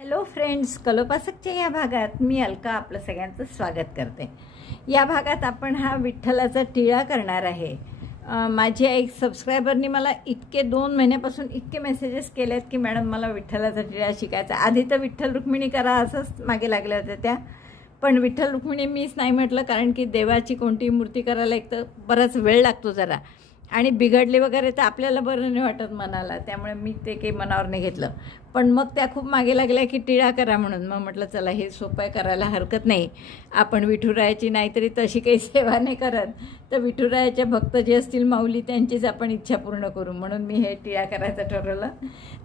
Hello friends, कलोपासकच्या या भागात मी अलका आपलं सगळ्यांचं स्वागत करते। या भागात आपण हा विठ्ठलाचा टिळा करणार आहे। माझ्या एक सबस्क्रायबरनी मला इतके 2 महिन्यापासून इतके मेसेजेस केलेत की मॅडम मला विठ्ठलाचा टिळा शिकायचा। आधी तर विठ्ठल रुक्मिणी करा असंच मागे लागल्या होत्या त्या, पण विठ्ठल रुक्मिणी मीच नाही म्हटलं, कारण की देवाची कोणती मूर्ती करायला एक तर बराच वेळ लागतो जरा, आणि बिघडली वगैरे तर आपल्याला बरं नाही वाटत मनाला, त्यामुळे मी ते काही मनावर नाही घेतलं। पण मग त्या खूप मागे लागल्या की टिळा करा म्हणून। मग म्हटलं चला हे सोपं आहे, करायला हरकत नाही। आपण विठुरायाची नाहीतरी तशी काही सेवा नाही करत, तर विठुरायाचे भक्त जे असतील माऊली त्यांचीच आपण इच्छा पूर्ण करू, म्हणून मी हे टिळा करायचं ठरवलं।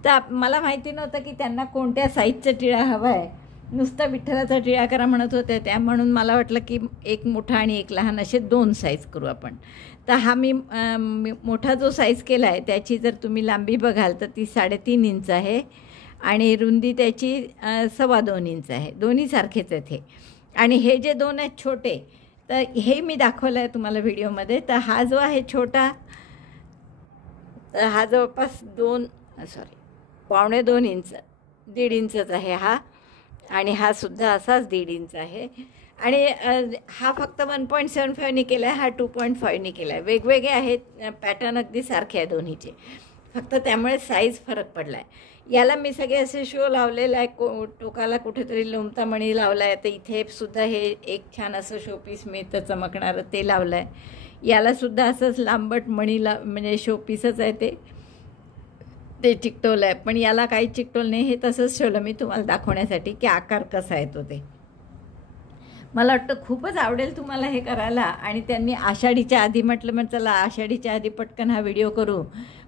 तर मला माहिती नव्हतं की त्यांना कोणत्या साईजचा टिळा हवा आहे, नुसता विठ्ठलाचा टिळा करा म्हणत होत्या त्या, म्हणून मला वाटलं की एक मोठा आणि एक लहान असे 2 साईज करू आपण। तर हा मी मोठा जो साईज केला आहे त्याची जर तुम्ही लांबी बघाल तर ती 3.5 इंच आहे आणि रुंदी त्याची 2.25 इंच आहे। दोन्ही सारखेच आहेत हे। आणि हे जे 2 आहेत छोटे, तर हे मी दाखवलं आहे तुम्हाला व्हिडिओमध्ये। तर हा जो आहे छोटा, तर हा जवळपास 2.25 इंच, 1.5 इंचच आहे हा, आणि हा सुद्धा असाच 1.5 इंच आहे। आणि हा फक्त 1.75नी केला आहे, हा 2.5नी केला आहे। वेगवेगळे आहेत, पॅटर्न अगदी सारखे आहे दोन्हीचे, फक्त त्यामुळे साईज फरक पडला आहे। याला मी सगळे असे शो लावलेला आहे, टोकाला कुठेतरी लोमता मणी लावला आहे, तर इथे सुद्धा हे एक छान असं शोपीस मिळतं चमकणारं, ते लावलं आहे। यालासुद्धा असंच लांबट मणी म्हणजे शोपीसच आहे ते चिकटवलं आहे, पण याला काही चिकटवलं नाही, हे तसंच ठेवलं मी तुम्हाला दाखवण्यासाठी की आकार कसा येतो ते। मला वाटतं खूपच आवडेल तुम्हाला हे करायला। आणि त्यांनी आषाढीच्या आधी म्हटलं, मग चला आषाढीच्या आधी पटकन हा व्हिडिओ करू,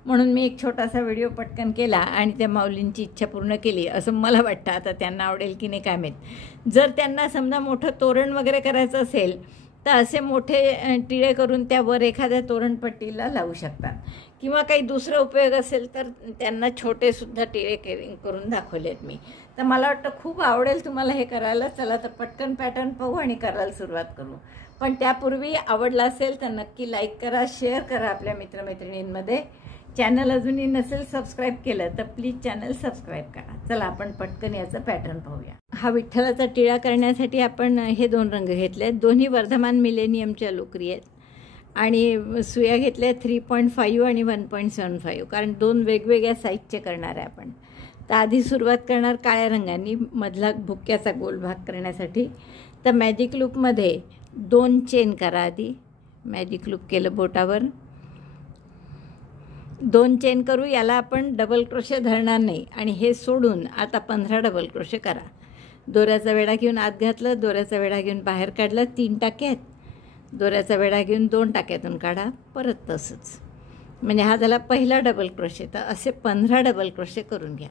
म्हणून मी एक छोटासा व्हिडिओ पटकन केला आणि त्या माऊलींची इच्छा पूर्ण केली असं मला वाटतं। आता त्यांना आवडेल की नाही काय माहीत। जर त्यांना समजा मोठं तोरण वगैरे करायचं असेल तर असे मोठे टिळे करून त्यावर एखाद्या तोरणपट्टीला लावू शकतात, किंवा काही दुसरा उपयोग असेल तर त्यांना छोटेसुद्धा टिळे करून दाखवलेत मी। तर मला वाटतं खूप आवडेल तुम्हाला हे करायला। चला तर पटकन पॅटर्न पाहू आणि करायला सुरुवात करू। पण त्यापूर्वी आवडला असेल तर नक्की लाईक करा, शेअर करा आपल्या मित्रमैत्रिणींमध्ये। चॅनल अजूनही नसेल सबस्क्राईब केलं तर प्लीज चॅनल सबस्क्राईब करा। चला आपण पटकन याचं पॅटर्न पाहूया। हा विठ्ठलाचा टिळा करण्यासाठी आपण हे 2 रंग घेतले आहेत, दोन्ही वर्धमान मिलेनियमच्या लोकरी आहेत, आणि सुया घेतल्या 3.5 आणि 1.75, कारण 2 वेगवेगळ्या साईजचे करणार आहे आपण। तर आधी सुरुवात करणार काळ्या रंगाने मधला भुक्क्याचा गोल भाग करण्यासाठी। तर मॅजिक लूपमध्ये 2 चेन करा। आधी मॅजिक लूप केलं बोटावर, 2 चेन करू। याला आपण डबल क्रोशे धरणार नाही, आणि हे सोडून आता 15 डबल क्रोशे करा। दोऱ्याचा वेढा घेऊन आत घातलं, दोऱ्याचा वेढा घेऊन बाहेर काढलं, 3 टाके आहेत, दोऱ्याचा वेढा घेऊन 2 टाक्यातून काढा, परत तसंच, म्हणजे हा झाला पहिला डबल क्रोशे। तर असे 15 डबल क्रोशे करून घ्या।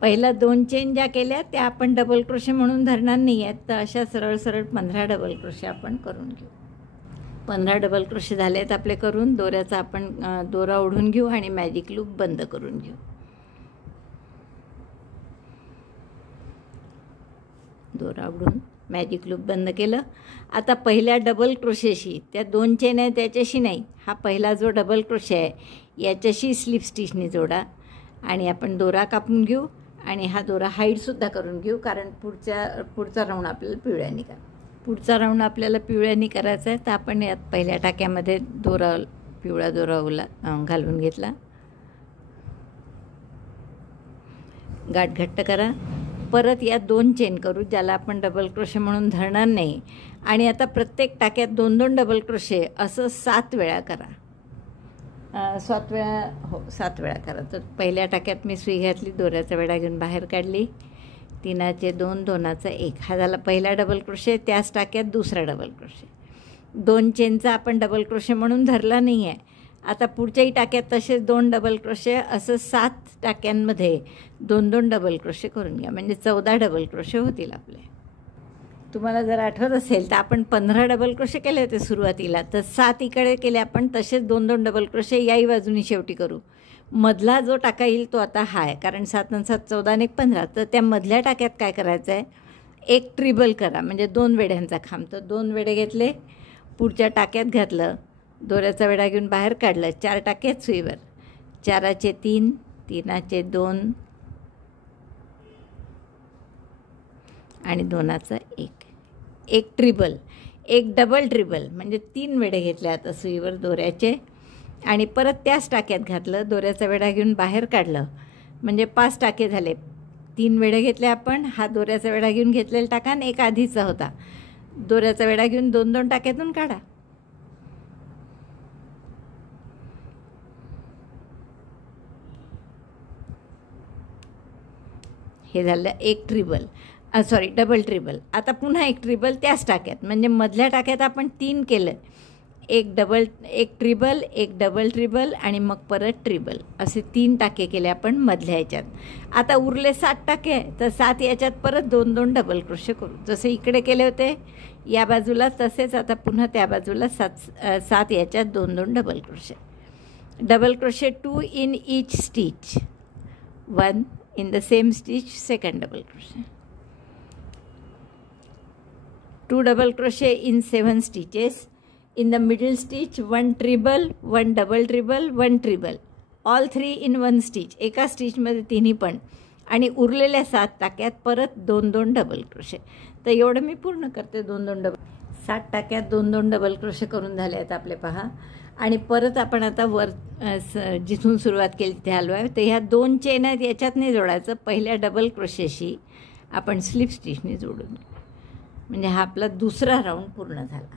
पहिला 2 चेन ज्या केल्या त्या आपण डबल क्रोशे म्हणून धरणार नाही आहेत, तर अशा सरळ सरळ 15 डबल क्रोशे आपण करून घेऊ। 15 डबल क्रोशे झाले आहेत आपले करून। दोऱ्याचा आपण दोरा ओढून घेऊ आणि मॅजिक लूप बंद करून घेऊ। दोरा ओढून मॅजिक लूप बंद केलं। आता पहिल्या डबल क्रोशेशी, त्या 2 चेन आहे त्याच्याशी नाही, हा पहिला जो डबल क्रोशे आहे याच्याशी स्लिप स्टिचने जोडा, आणि आपण दोरा कापून घेऊ आणि हा दोरा हाईडसुद्धा करून घेऊ, कारण पुढचा राऊंड आपल्याला पिवळ्यानी करायचा आहे। तर आपण यात पहिल्या टाक्यामध्ये पिवळा दोरा घालून घेतला, गाठ घट्ट करा। परत या 2 चेन करू, ज्याला आपण डबल क्रोशे म्हणून धरणार नाही, आणि आता प्रत्येक टाक्यात 2-2 डबल क्रोशे असं 7 वेळा करा। 7 वेळा करा। तर पहिल्या टाक्यात मी सुई घातली, दोऱ्याचा वेढा घेऊन बाहेर काढली, 3चे 2, 2चा 1, हा झाला पहिला डबल क्रोशे। त्याच टाक्यात दुसरा डबल क्रोशे, 2 चेनचा आपण डबल क्रोशे म्हणून धरला नाही आहे। आता पुढच्याही टाक्यात तसेच 2 डबल क्रोशे, असं 7 टाक्यांमध्ये 2-2 डबल क्रोशे करून घ्या, म्हणजे 14 डबल क्रोशे होतील आपले। तुम्हाला जर आठवत असेल तर आपण 15 डबल क्रोशे केले होते सुरुवातीला, तर 7 इकडे केले आपण, तसेच 2-2 डबल क्रोशे याही बाजूनी शेवटी करू। मधला जो टाका येईल तो आता हा आहे, कारण 7 आणि 7 14 आणि 15, तर त्या मधल्या टाक्यात काय करायचं आहे, एक ट्रिबल करा, म्हणजे 2 वेढ्यांचा खांब। तर 2 वेढे घेतले, पुढच्या टाक्यात घातलं, दोऱ्याचा वेढा घेऊन बाहेर काढलं, 4 टाके आहेत सुईवर, 4चे 3, 3चे 2, आणि 2चा 1, एक ट्रिबल, एक डबल ट्रिबल म्हणजे 3 वेढे घेतले आता सुईवर दोऱ्याचे आणि परत त्याच टाक्यात घातलं, दोऱ्याचा वेढा घेऊन बाहेर काढलं म्हणजे 5 टाके झाले. 3 वेढे घेतले आपण, हा दोऱ्याचा वेढा घेऊन घेतलेला टाका आणि एक आधीचा होता. दोऱ्याचा वेढा घेऊन 2 टाक्यातून काढा. हे झालं एक ट्रिबल, सॉरी डबल ट्रिबल. आता पुन्हा एक ट्रिबल त्याच टाक्यात, म्हणजे मधल्या टाक्यात आपण 3 केलं, एक ट्रिबल, एक डबल ट्रिबल आणि मग परत ट्रिबल, असे 3 टाके केले आपण मधल्या ह्याच्यात. आता उरले 7 टाके, तर 7 याच्यात परत 2 डबल क्रोशे करू, जसे इकडे केले होते या बाजूला तसेच आता पुन्हा त्या बाजूला 7 याच्यात 2 double crochet. Double crochet 2 in each stitch, 1 in the same stitch, second double crochet, 2 double crochet in 7 stitches. In the middle stitch 1 treble, 1 double treble, 1 treble, all 3 in 1 stitch, एका स्टिचमध्ये तिन्ही पण. आणि उरलेल्या 7 टाक्यात परत 2 डबल क्रोशे. तर एवढं मी पूर्ण करते, 2 डबल, 7 टाक्यात 2 डबल क्रोशे करून झाले आहेत आपले पहा. आणि परत आपण आता वर जिथून सुरुवात केली तिथे आलो आहे. तर ह्या 2 चेन आहेत याच्यात नाही जोडायचं, पहिल्या डबल क्रोशेशी आपण स्लिप स्टिचने जोडून, म्हणजे हा आपला दुसरा राऊंड पूर्ण झाला.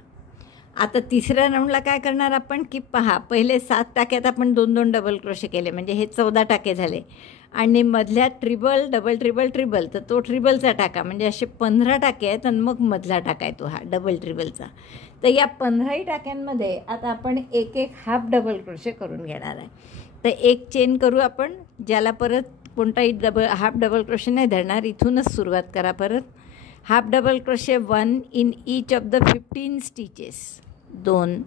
आता तिसऱ्या राऊंडला काय करणार आपण की पहा, पहिले 7 टाक्यात आपण 2 डबल क्रोशे केले, म्हणजे हे 14 टाके झाले. आणि मधल्या ट्रिबल, डबल ट्रिबल, ट्रिबल, तर तो ट्रिबलचा टाका, म्हणजे असे 15 टाके आहेत. आणि मग मधला टाका आहे तो हा डबल ट्रिबलचा. तर या 15 टाक्यांमध्ये आता आपण एक हाफ डबल क्रोशे करून घेणार आहे. तर एक चेन करू आपण, ज्याला परत कोणताही हाफ डबल क्रोशे नाही धरणार. इथूनच सुरुवात करा परत. Half double crochet 1 in each of the 15 stitches, 2,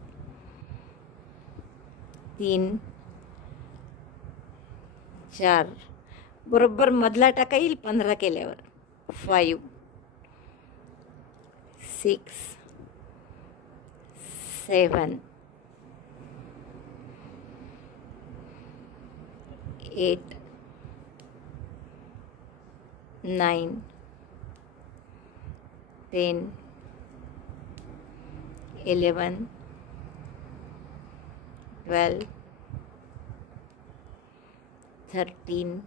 3, 4, बरोबर मधला टाका येईल 15 केल्यावर, 5, 6, 7, 8, 9, 10, 11, 12, 13,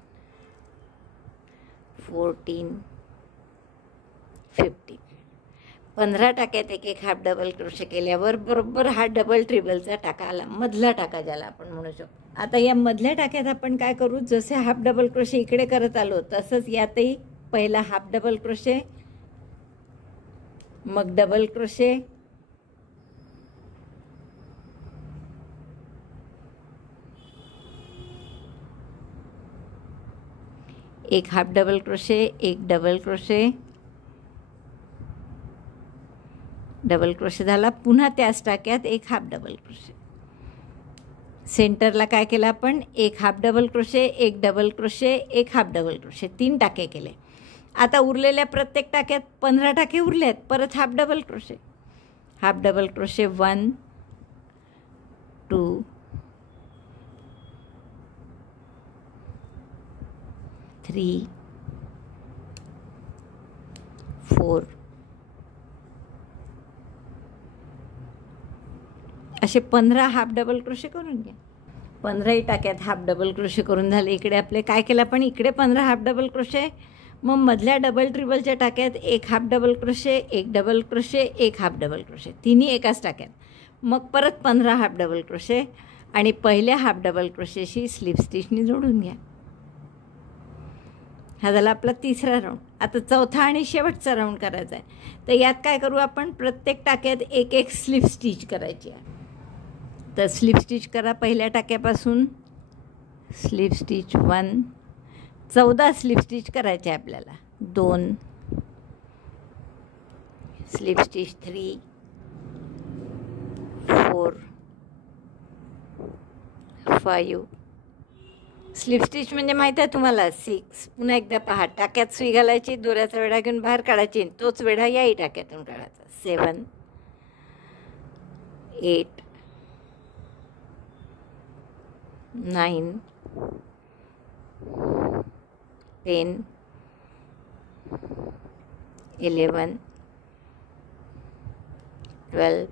14, 15. 15 टाक्यात एक हाफ डबल क्रोशे केल्यावर बरोबर हा डबल ट्रिबलचा टाका आला, मधला टाका ज्याला आपण म्हणू शकतो. आता या मधल्या टाक्यात आपण काय करू, जसे हाफ डबल क्रोशे इकडे करत आलो तसंच यातही पहिला हाफ डबल क्रोशे, मग डबल क्रोशे, एक हाफ डबल क्रोशे, एक डबल क्रोशे, डबल क्रोशे झाला. पुन्हा त्याच टाक्यात एक हाफ डबल क्रोशे. सेंटरला काय केलं आपण, एक हाफ डबल क्रोशे, एक डबल क्रोशे, एक हाफ डबल क्रोशे, 3 टाके केले. आता उरलेल्या प्रत्येक टाक्यात 15 टाके उरले आहेत, परत half double crochet. Half double crochet 1, 2, 3, 4, असे 15 हाफ डबल क्रोशे करून घ्या. 15ही टाक्यात हाफ डबल क्रोशे करून झाले. इकडे आपले काय केलं आपण, इकडे 15 हाफ डबल क्रोशे, मग मधल्या डबल ट्रिबलच्या टाक्यात एक हाफ डबल क्रोशे, एक डबल क्रोशे, एक हाफ डबल क्रोशे, तिन्ही एकाच टाक्यात. मग परत 15 हाफ डबल क्रोशे आणि पहिल्या हाफ डबल क्रोशेशी स्लिप स्टिचने जोडून घ्या. हा झाला आपला तिसरा राऊंड. आता चौथा आणि शेवटचा राऊंड करायचा आहे. तर यात काय करू आपण, प्रत्येक टाक्यात एक स्लिप स्टिच करायची आहे. तर स्लिप स्टिच करा पहिल्या टाक्यापासून. स्लिप स्टिच 1, 14 स्लिप स्टिच करायचे आपल्याला. 2, स्लिप स्टिच 3, 4, 5, स्लिप स्टिच म्हणजे माहीत आहे तुम्हाला 6. पुन्हा एकदा पहा, टाक्यात सुई घालायची, दोऱ्याचा वेढा घेऊन बाहेर काढायची, तोच वेढा याही टाक्यातून काढायचा. 7, 8, 9, 10, 11, 12,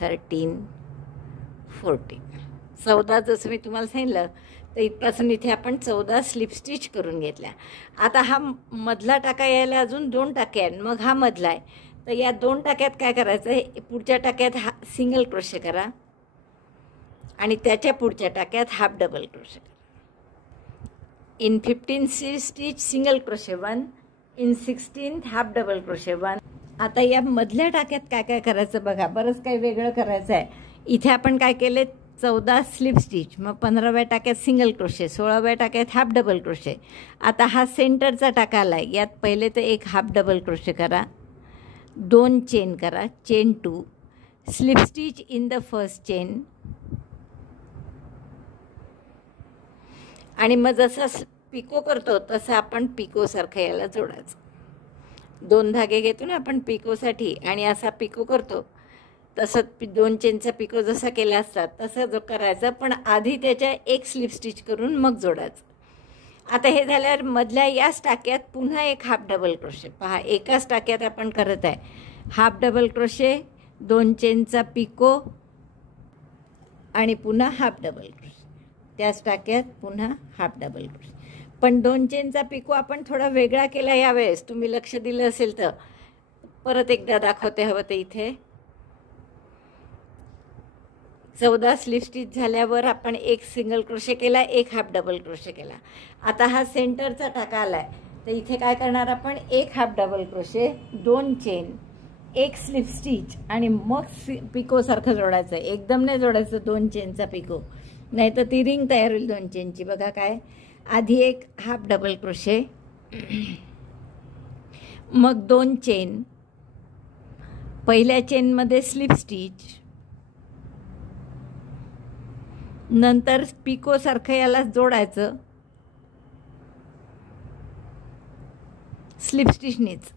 13, 14. 14 जसं मी तुम्हाला सांगितलं तर इथपासून इथे आपण 14 स्लिप स्टिच करून घेतल्या. आता हा मधला टाका यायला अजून 2 टाके आहेत, मग हा मधला आहे. तर या 2 टाक्यात काय करायचं आहे, पुढच्या टाक्यात हा सिंगल क्रोशे करा आणि त्याच्या पुढच्या टाक्यात हाफ डबल क्रोशे करा. In 15 stitch single crochet 1, in 16 half double crochet 1. आता या मधल्या टाक्यात काय काय करायचं बघा, बरंच काही वेगळं करायचं आहे. इथे आपण काय केले, 14 स्लिप स्टिच, मग 15व्या टाक्यात सिंगल क्रोशे, 16व्या टाक्यात हाफ डबल क्रोशे. आता हा सेंटरचा टाका आला आहे, यात पहिले तर एक हाफ डबल क्रोशे करा, 2 चेन करा, chain 2, slip stitch in the first chain. आणि मग जसं पिको करतो तसं आपण पिकोसारखं याला जोडायचं. 2 धागे घेतो ना आपण पिकोसाठी आणि असा पिको करतो तसं 2 चेनचा पिको जसा केला असतात तसं जो करायचा, पण आधी त्याच्या एक स्लिप स्टिच करून मग जोडायचं. आता हे झाल्यावर मधल्या याच टाक्यात पुन्हा एक हाफ डबल क्रोशे. पहा, एकाच टाक्यात आपण करत आहे हाफ डबल क्रोशे, 2 चेनचा पिको आणि पुन्हा हाफ डबल क्रोशे. त्याच टाक्यात पुन्हा हाफ डबल क्रोशे. पण 2 चेनचा पिको आपण थोडा वेगळा केला यावेळेस, तुम्ही लक्ष दिलं असेल तर. परत एकदा दाखवते हवं ते. इथे 14 स्लिप स्टिच झाल्यावर आपण एक सिंगल क्रोशे केला, एक हाफ डबल क्रोशे केला. आता हा सेंटरचा टाका आला आहे, तर इथे काय करणार आपण, एक हाफ डबल क्रोशे, 2 चेन, एक स्लिप स्टिच आणि मग पिकोसारखं जोडायचं. एकदम नाही जोडायचं 2 चेनचा पिको, नाही तर ती रिंग तयार होईल 2 चेनची. बघा काय, आधी एक हाफ डबल क्रोशे, मग 2 चेन, पहिल्या चेनमध्ये स्लिप स्टिच, नंतर पिकोसारखं याला जोडायचं स्लिप स्टिचनीच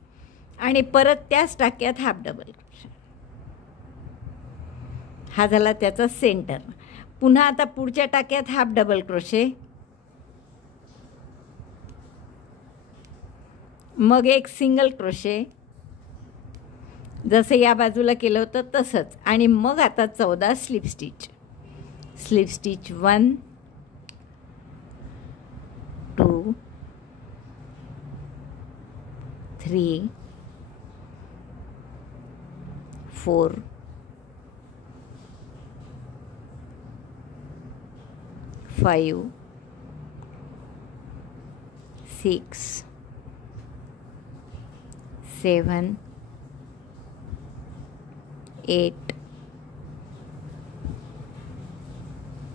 आणि परत त्याच टाक्यात हाफ डबल क्रोशे. हा झाला त्याचा सेंटर. पुन्हा आता पुढच्या टाक्यात हाफ डबल क्रोशे, मग एक सिंगल क्रोशे, जसं या बाजूला केलं होतं तसंच. आणि मग आता 14 स्लिप स्टिच. Slip stitch 1, 2, 3, 4, 5, 6, 7, 8,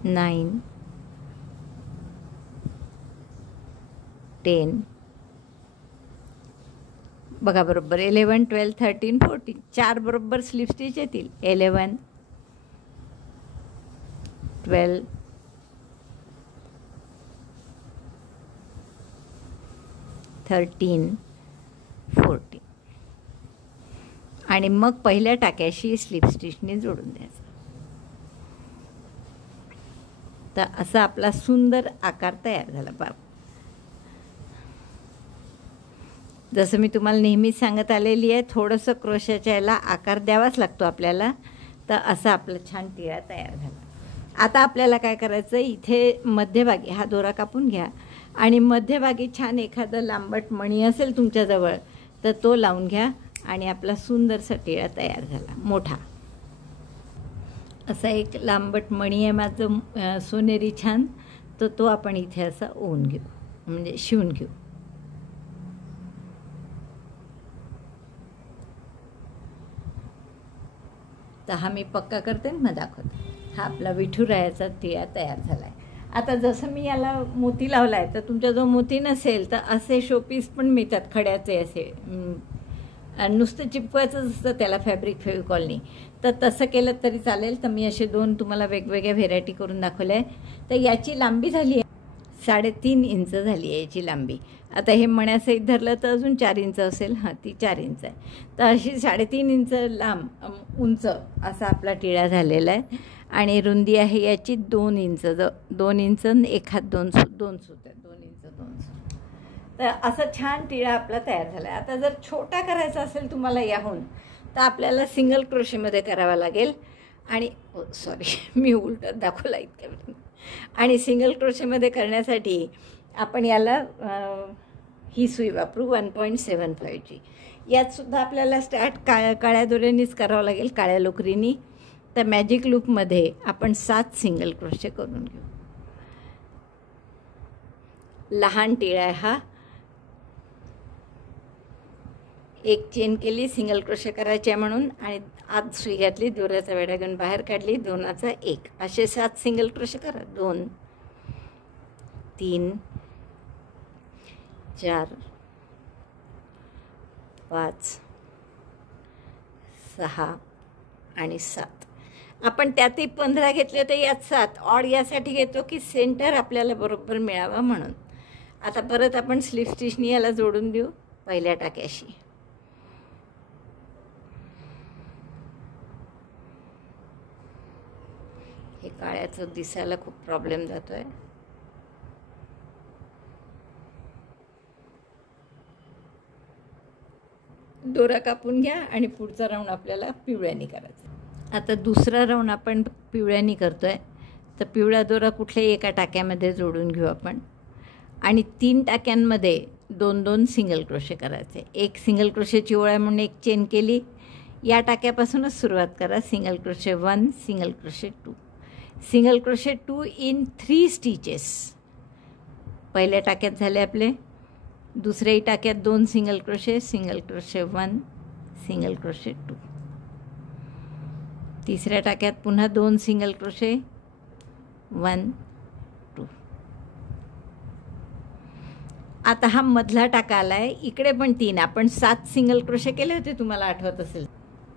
9, 10. बघा बरोबर 11, 12, 13, 14. 4 बरोबर स्लिप स्टिच येतील. 11, 12, 13, 14. आणि मग पहिल्या टाक्याशी स्लिप स्टिचने जोडून द्यायचं. तर असा आपला सुंदर आकार तयार झाला. बाप, जसं मी तुम्हाला नेहमीच सांगत आलेली आहे, थोडंसं क्रोशाच्या याला आकार द्यावाच लागतो आपल्याला. तर असा आपला छान टिळा तयार झाला. आता आपल्याला काय करायचं, इथे मध्यभागी हा दोरा कापून घ्या आणि मध्यभागी छान एखादं लांबट मणी असेल तुमच्याजवळ तर तो लावून घ्या आणि आपला सुंदरसा टिळा तयार झाला. मोठा असा एक लांबट मणी आहे माझं सोनेरी छान, तर तो आपण इथे असा ओवून घेऊ, म्हणजे शिवून घेऊ. तर हा मी पक्का करते मग दाखवते. हा आपला विठुरायाचा टिळा तयार झाला आहे. आता जसं मी याला मोती लावला आहे, तर तुमच्याजवळ मोती नसेल तर असे शोपीस पण मिळतात खड्याचे, असे नुसतं चिपकवायचं असतं त्याला फॅब्रिक फेविकॉलनी, तर तसं केलं तरी चालेल. तर मी असे 2 तुम्हाला वेगवेगळ्या व्हेरायटी करून दाखवल्या आहे. तर याची लांबी झाली आहे 3.5 इंच झाली आहे याची लांबी. आता हे मण्यासहित धरलं तर अजून 4 इंच असेल. हां, ती 4 इंच आहे. तर अशी 3.5 इंच लांब उंच असा आपला टिळा झालेला आहे. आणि रुंदी आहे याची 2 इंच. 2 इंच, एक हात 2 सूत, 2 सूत आहे, 2 इंच 2 सूत. तर असं छान टिळा आपला तयार झाला आहे. आता जर छोटा करायचा असेल तुम्हाला याहून, तर आपल्याला सिंगल क्रोशेमध्ये करावा लागेल. आणि सॉरी मी उलटं दाखवला इतक्या. आणि सिंगल क्रोशेमध्ये करण्यासाठी आपण याला ही सुई वापरू 1.75ची. यातसुद्धा आपल्याला स्टार्ट काळ्या दोऱ्यानीच करावं लागेल, काळ्या लोकरीनी. तर मॅजिक लूपमध्ये आपण 7 सिंगल क्रोशे करून घेऊ. लहान टिळा आहे हा. एक चेन केली, सिंगल क्रोशे करायचे म्हणून, आणि आत सुई घातली, दोऱ्याचा वेढा घेऊन बाहेर काढली, 2चा 1 असे 7 सिंगल क्रोशे करा. 2 3 4 5 6 आणि 7. आपण त्यातही 15 घेतले होते, यात 7. ऑड यासाठी घेतो की सेंटर आपल्याला बरोबर मिळावा म्हणून. आता परत आपण स्लिप स्टिचनी याला जोडून देऊ पहिल्या टाक्याशी. हे काळ्याचं दिसायला खूप प्रॉब्लेम जातो आहे. दोरा कापून घ्या आणि पुढचा राऊंड आपल्याला पिवळ्यानी करायचा. आता दुसरा राऊंड आपण पिवळ्यानी करतो आहे. तर पिवळा दोरा कुठल्याही एका टाक्यामध्ये जोडून घेऊ आपण, आणि 3 टाक्यांमध्ये 2-2 सिंगल क्रोशे करायचे. एक सिंगल क्रोशेची ओळ आहे म्हणून एक चेन केली. या टाक्यापासूनच सुरुवात करा. Single crochet 1, single crochet 2, single crochet 2 in 3 stitches. पहिल्या टाक्यात झाले आपले. दुसऱ्याही टाक्यात 2 single crochet, single crochet 1, single crochet 2. तिसऱ्या टाक्यात पुन्हा 2 सिंगल क्रोशे, 1 2. आता हा मधला टाका आला आहे. इकडे पण 3. आपण 7 सिंगल क्रोशे केले होते, तुम्हाला आठवत असेल.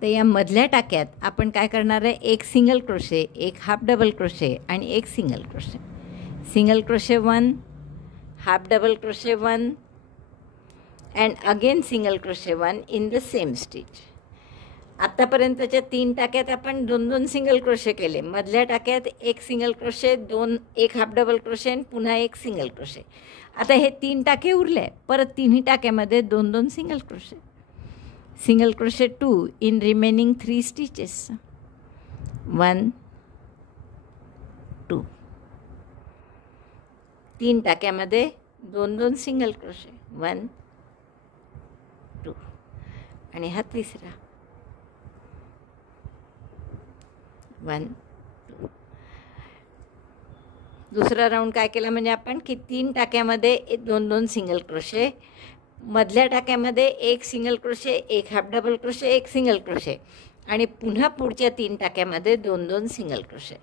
तर या मधल्या टाक्यात आपण काय करणार आहे, एक सिंगल क्रोशे, एक हाफ डबल क्रोशे आणि एक single crochet. Single crochet 1, half double crochet 1 and again single crochet 1 in the same stitch. आत्तापर्यंतच्या 3 टाक्यात आपण 2-2 सिंगल क्रोशे केले. मधल्या टाक्यात एक single crochet, 1 half double crochet आणि पुन्हा एक सिंगल क्रोशे. आता हे 3 टाके उरले. परत तिन्ही टाक्यामध्ये 2-2 single crochet. Single crochet 2 in remaining 3 stitches. 1 2. 3 टाक्यामध्ये 2-2 single crochet. 1 2. आणि हा तिसरा. 1 2. दुसरा राऊंड काय केला म्हणजे आपण की 3 टाक्यामध्ये 2-2 सिंगल क्रोशे, मधल्या टाक्यामध्ये एक सिंगल क्रोशे, एक हाफ डबल क्रोशे, एक सिंगल क्रोशे, आणि पुन्हा पुढच्या 3 टाक्यामध्ये 2-2 सिंगल क्रोशे.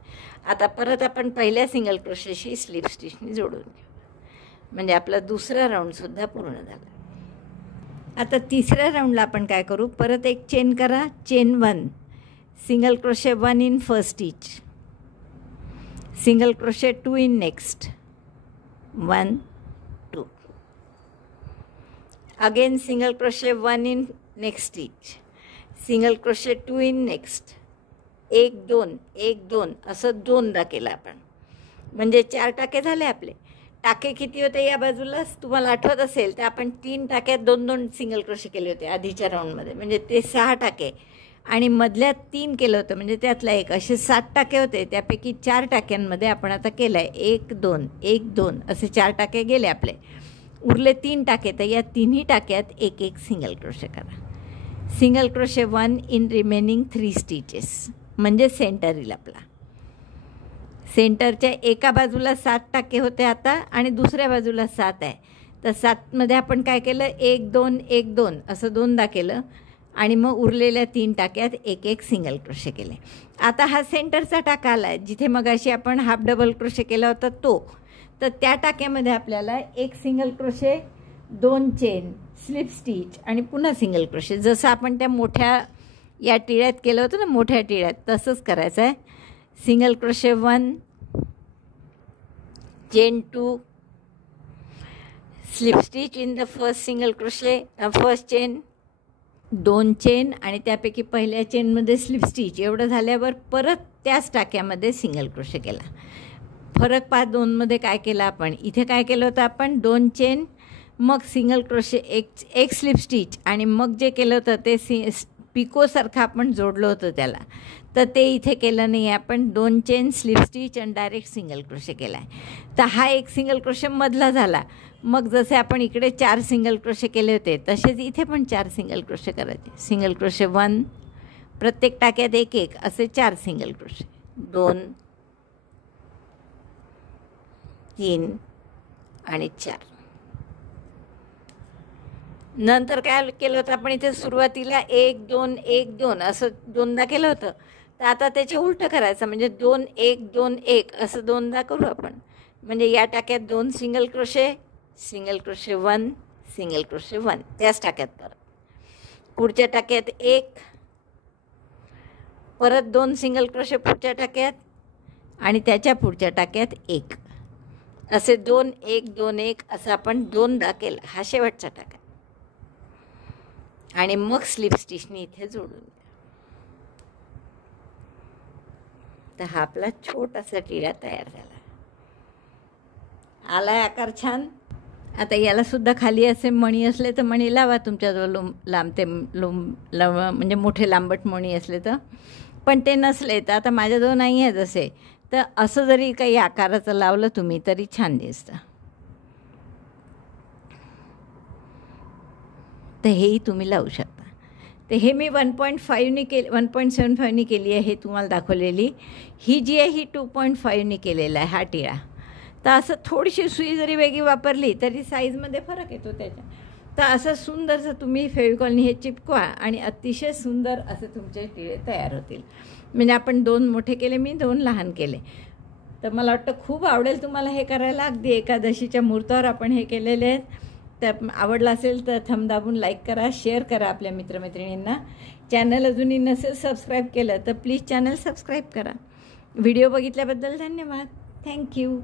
आता परत आपण पहिल्या सिंगल क्रोशेशी स्लिप स्टिचनी जोडून घेऊ. म्हणजे आपला दुसरा राऊंडसुद्धा पूर्ण झाला. आता तिसऱ्या राऊंडला आपण काय करू, परत एक चेन करा. Chain 1, single crochet 1 in first stitch, single crochet 2 in next, 1 2. Again single crochet 1 in next stitch, single crochet 2 in next, 1 2 1 2 असं 2दा केलं आपण. म्हणजे 4 टाके झाले आपले. टाके किती होते या बाजूला तुम्हाला आठवत असेल तर आपण 3 टाक्यात 2-2 सिंगल क्रोशे केले होते आधीच्या राऊंडमध्ये. म्हणजे ते 6 टाके, आणि मधल्यात 3 केलं होतं म्हणजे त्यातला एक, असे 7 टाके होते. त्यापैकी 4 टाक्यांमध्ये आपण आता केलं आहे 1 2 1 2 असे 4 टाके गेले आपले. उरले 3 टाके. तर या तिन्ही टाक्यात 1-1 सिंगल क्रोशे करा. Single crochet 1 in remaining 3 stitches, म्हणजे सेंटर येईल आपला. सेंटरच्या एका बाजूला 7 टाके होते आता, आणि दुसऱ्या बाजूला 7 आहे. तर 7मध्ये आपण काय केलं, 1 2 1 2 असं 2दा केलं, आणि मग उरलेल्या 3 टाक्यात 1-1 सिंगल क्रोशे केले. आता हा सेंटरचा टाका आला आहे जिथे मगाशी आपण हाफ डबल क्रोशे केला होता तो. तर त्या टाक्यामध्ये आपल्याला 1 single crochet, 2 chain, slip stitch आणि पुन्हा सिंगल क्रोशे, जसं आपण त्या मोठ्या या टिळ्यात केलं होतं ना, मोठ्या टिळ्यात, तसंच करायचं आहे. Single crochet 1, chain 2, slip stitch in the first single crochet, first chain, 2 chain, आणि त्यापैकी पहिल्या चेनमध्ये स्लिप स्टिच. एवढं झाल्यावर परत त्याच टाक्यामध्ये सिंगल क्रोशे केला. फरक 2मध्ये काय केलं आपण, इथे काय केलं होतं आपण, 2 चेन, मग सिंगल क्रोशे एक स्लिप स्टिच आणि मग जे केलं होतं ते पिकोसारखं आपण जोडलं होतं त्याला, तर ते इथे केलं नाही आहे. आपण 2 चेन स्लिप स्टिच आणि डायरेक्ट सिंगल क्रोशे केला आहे. तर हा एक सिंगल क्रोशे मधला झाला. मग जसे आपण इकडे 4 सिंगल क्रोशे केले होते तसेच इथे पण 4 सिंगल क्रोशे करायचे. सिंगल क्रोशे 1, प्रत्येक टाक्यात 1 असे 4 सिंगल क्रोशे, 2, 3 आणि 4. नंतर काय केलं होतं आपण इथे सुरुवातीला 1 2 1 2 असं 2दा केलं होतं. तर आता त्याचे उलटं करायचं, म्हणजे 2 1 2 1 असं 2दा करू आपण. म्हणजे या टाक्यात 2 single crochet, single crochet 1, single crochet 1, त्याच टाक्यात परत पुढच्या टाक्यात 1, परत 2 सिंगल क्रोशे पुढच्या टाक्यात आणि त्याच्या पुढच्या टाक्यात 1 असे 2 1 2 1 असं आपण 2दा केलं. हा शेवटचा टाका आणि मग स्लिप स्टिचनी इथे जोडून द्या. तर हा आपला छोटासा टिळा तयार झाला. आलाय आकार छान. आता याला सुद्धा खाली असे मणी असले तर मणी लावा तुमच्याजवळ, लांब ते म्हणजे मोठे लांबट मणी असले तर. पण ते नसले तर आता माझ्याजवळ नाही आहे जसे, तर असं जरी काही आकाराचं लावलं तुम्ही तरी छान दिसतं. तर हेही तुम्ही लावू शकता. तर हे मी 1.5नी 1.75नी केली आहे, हे तुम्हाला दाखवलेली. ही जी आहे ही 2.5नी केलेला आहे हा टिळा. तर असं थोडीशी सुई जरी वेगळी वापरली तरी साईजमध्ये फरक येतो त्याच्या. तर असं सुंदरसं तुम्ही फेविकॉलनी हे चिपकवा आणि अतिशय सुंदर असे तुमचे टिळे तयार होतील. म्हणजे आपण 2 मोठे केले, मी 2 लहान केले. तर मला वाटतं खूप आवडेल तुम्हाला हे करायला. अगदी एकादशीच्या मुहूर्तावर आपण हे केलेले आहेत. तर आवडलं असेल तर थंब दाबून लाईक करा, शेअर करा आपल्या मित्रमैत्रिणींना. चॅनल अजूनही नसेल सबस्क्राईब केलं तर प्लीज चॅनल सबस्क्राईब करा. व्हिडिओ बघितल्याबद्दल धन्यवाद. थँक्यू.